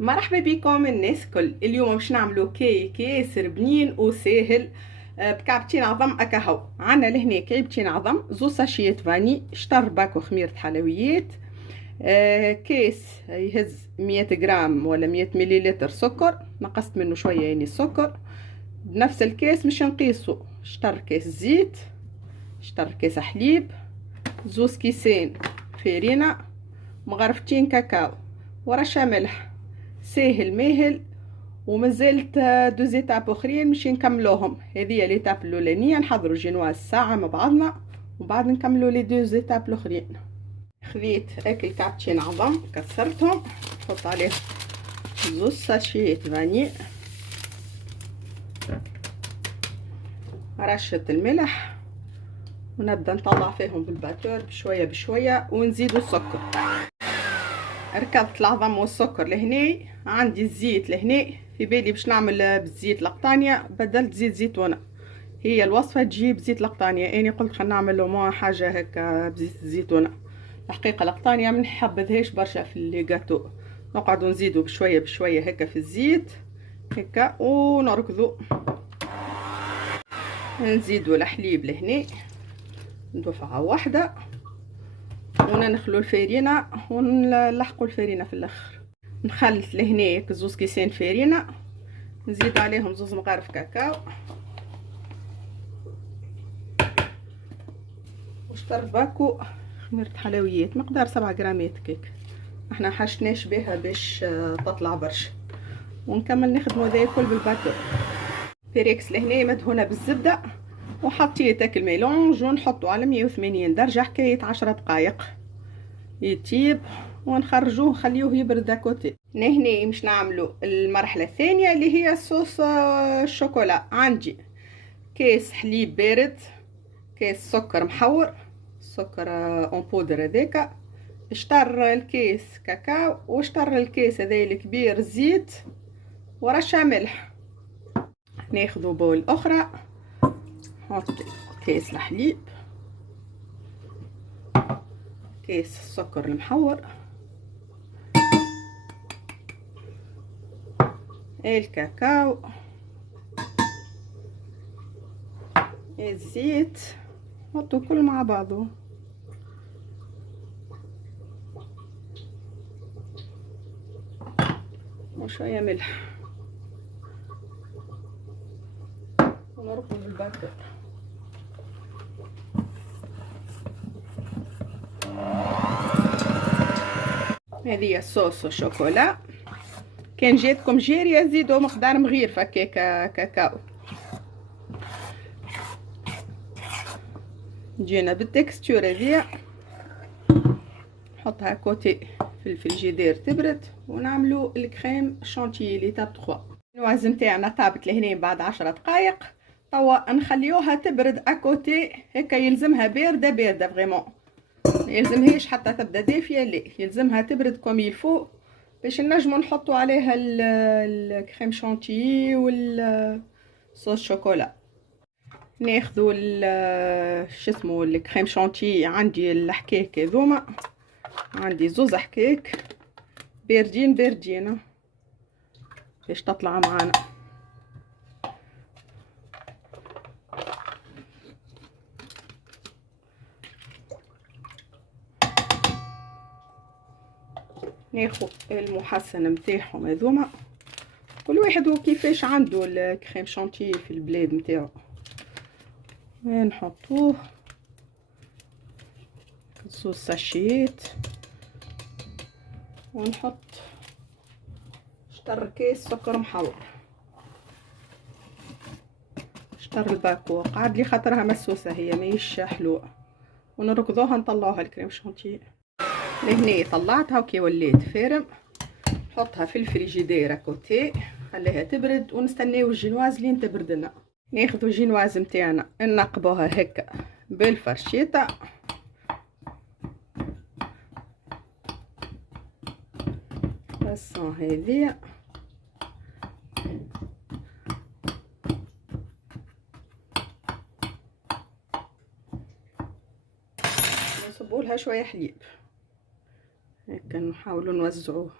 مرحبا بكم الناس كل. اليوم باش نعملو كيك ياسر بنين وساهل بكعبتين عظم اكاهو. عنا لهنا كعبتين عظم، زوز ساشيات فاني، شطر باكو خميرة حلويات، كيس يهز 100 جرام ولا 100 مليلتر سكر، نقصت منه شوية يعني السكر. بنفس الكيس مش نقيسو، شطر كيس زيت، شطر كيس حليب، زوز كيسين فارينة، مغرفتين كاكاو، ورشة ملح. ساهل ماهل. ومازلت دو زيتاب اخرين مش نكملوهم. هذه ليتاب الاولانيه نحضروا جينواز ساعه مع بعضنا، وبعد نكملوا لي دو زيتاب الاخرين. خذيت اكل كابتشين عظم كسرتهم، نحط عليه زوز ساشيات فاني، رشه الملح، ونبدا نطلع فيهم بالباتور بشويه بشويه ونزيدوا السكر. ركبت العظم والسكر لهني، عندي الزيت لهني، في بالي باش نعمل بالزيت لقطانية بدلت زيت زيتونة. هي الوصفة تجيب زيت لقطانية، اني قلت خلينا نعمل له حاجة هكا بزيت الزيتونة. الحقيقة لقطانية ما نحبذهاش برشا في اللي جاتو، نقعدوا نزيدوا بشوية بشوية هكا في الزيت هكا ونركضوا. نزيدوا الحليب لهني ندفعة واحدة، وننخلوا الفارينة ونلحقوا الفارينة في الاخر. نخلط لهنا زوز كيسين فارينة، نزيد عليهم زوز مغارف كاكاو، وشطر باكو خميرة حلويات مقدار 7 جرامات كيك، احنا حشناش بها باش تطلع برشا. ونكمل نخدمو ذا كل بالباتور. بيريكس لهنا مدهونة بالزبدة، وحطيت تاك الميلونج ونحطو على 180 درجة حكاية 10 دقايق يطيب، ونخرجوه خليوه يبرد داكوتي. هنا مش نعملو المرحلة الثانية اللي هي صوص الشوكولا. عندي كيس حليب بارد، كيس سكر محور، سكر اون بودر هذاك، شطر الكيس كاكاو، وشطر الكيس هذا الكبير زيت، ورشة ملح. ناخذ بول اخرى، نحط كيس الحليب، كيس السكر المحور، الكاكاو، الزيت، نحطو كل مع بعضه، وشوية ملح، ونربط بالباتور. هذه صوص الشوكولا. كان جاتكم جارية زيدوا مقدار مغيرفة كيكة كاكاو. جينا بالتكستور هذيا، نحطها كوتي في الفريجيدير تبرد، ونعملو الكريم شانتيي ليتاب 3. النواز نتاعنا طابت لهنا بعد 10 دقائق، توا نخليوها تبرد اكوتي هكا. يلزمها باردة باردة فريمون، ما يلزمهاش حتى تبدا دافية، لا يلزمها تبرد كوم يلفو باش نجمو نحطو عليها الكريم شانتيي والصوص شوكولا. ناخذوا شسمو الكريم شانتيي. عندي الحكاك هذوما، عندي زوز حكاك باردين باردين باش تطلع معانا. ناخذ المحسن نتاعهم هذوما، كل واحد وكيفاش عنده الكريم شانتيي في البلاد نتاعو. نحطوه زوز ساشيات، ونحط شطر كيس سكر محور، شطر الباكو قعد لي خاطرها مسوسه هي ماهيش حلوه، ونركضوها نطلعوها الكريم شانتيي. لهنا طلعتها وكي وليت فارم، نحطها في الفريجيدير كوتي، خليها تبرد، ونستناو الجينواز لين تبرد لنا. ناخذوا الجينواز نتاعنا نقبوها هكا بالفرشيطه، بس هذه نصبوا لها شويه حليب هكا، نحاولوا نوزعوه.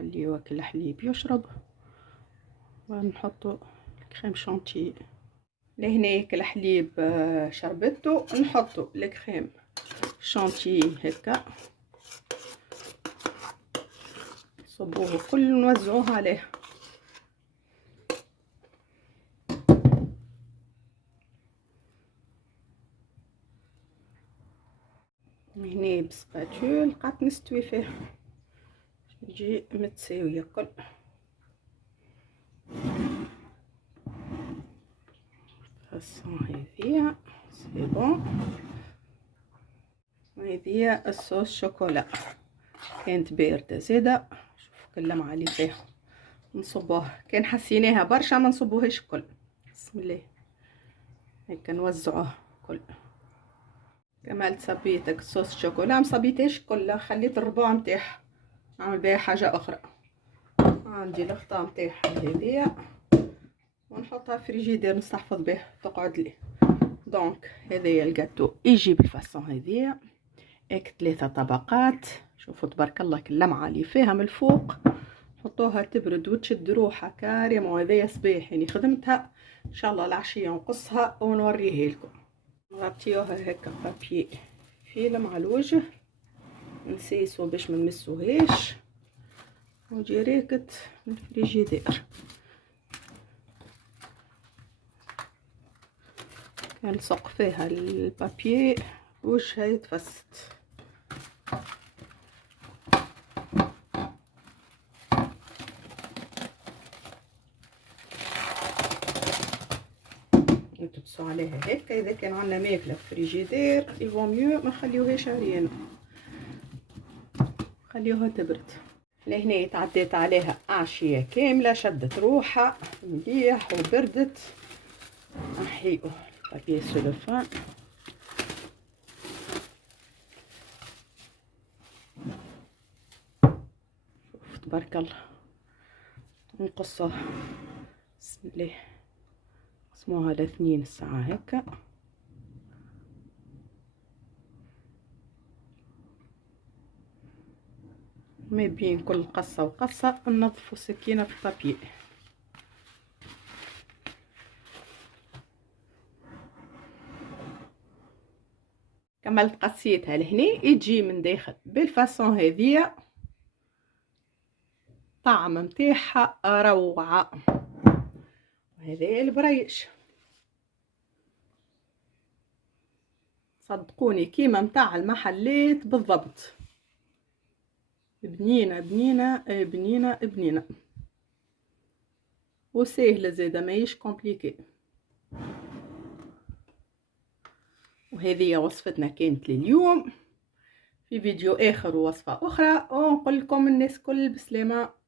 نخليوه كل الحليب يشرب ونحطو الكريم شانتي. لهنا كل الحليب شربته، نحطو الكريم شانتي هكا، نصبوه كل نوزعوه عليه. هنا بسباتول قعدت نستوي فيه يجي متساوي الكل. الفاصون هذيا سي بون. هذيا الصوص شوكولا كانت باردة زاده، شوفوا كلم علي فيها. نصبوه كان حسيناها برشا ما نصبوهاش كل. بسم الله هكا نوزعوه كل. كملت صبيتك الصوص شوكولا، ما صبيتهاش كلها، خليت الربع نتاعها نعمل بها حاجه اخرى. عندي الخطا نتاعها هذيا ونحطها في فريجيدير نستحفظ به تقعد لي. دونك هذايا الجاتو يجي بالفاصون هذيا هيك 3 طبقات. شوفوا تبارك الله كلمعه اللي فيها من الفوق، حطوها تبرد وتشد روحها كاريمون. هذايا صباح يعني خدمتها، ان شاء الله العشيه نقصها ونوريه لكم. نغطيوها هكا بابي فيلم على الوجه نسيسو باش ما نمسوهاش وديريكت من الفريجيدير. كنلصق فيها البابي وجهها يتفسد. نتبسو عليها هكا. اذا كان عندنا ماكله في الفريجيدير يفو ميو ما نخليوهاش عريانه، خليوها تبرد. لهنا تعديت عليها عشيه كامله، شدت روحها مليح وبردت. نحيو بابي سلوفان شوف تبارك الله. نقصوه بسم الله، قسموها ل2 الساعه هكا. ما بين كل قصه وقصه ننظفوا سكينه في البابي. كملت قصيتها لهنا يجي من داخل بالفاصون هذيا. طعم متاعها روعه. وهذا البريش صدقوني كيما متاع المحلات بالضبط، بنينه بنينه بنينه بنينه وسهله زاده ماهيش كومبليكي. وهذه وصفتنا كانت لليوم. في فيديو اخر ووصفه اخرى ونقول لكم الناس كل بسلامه.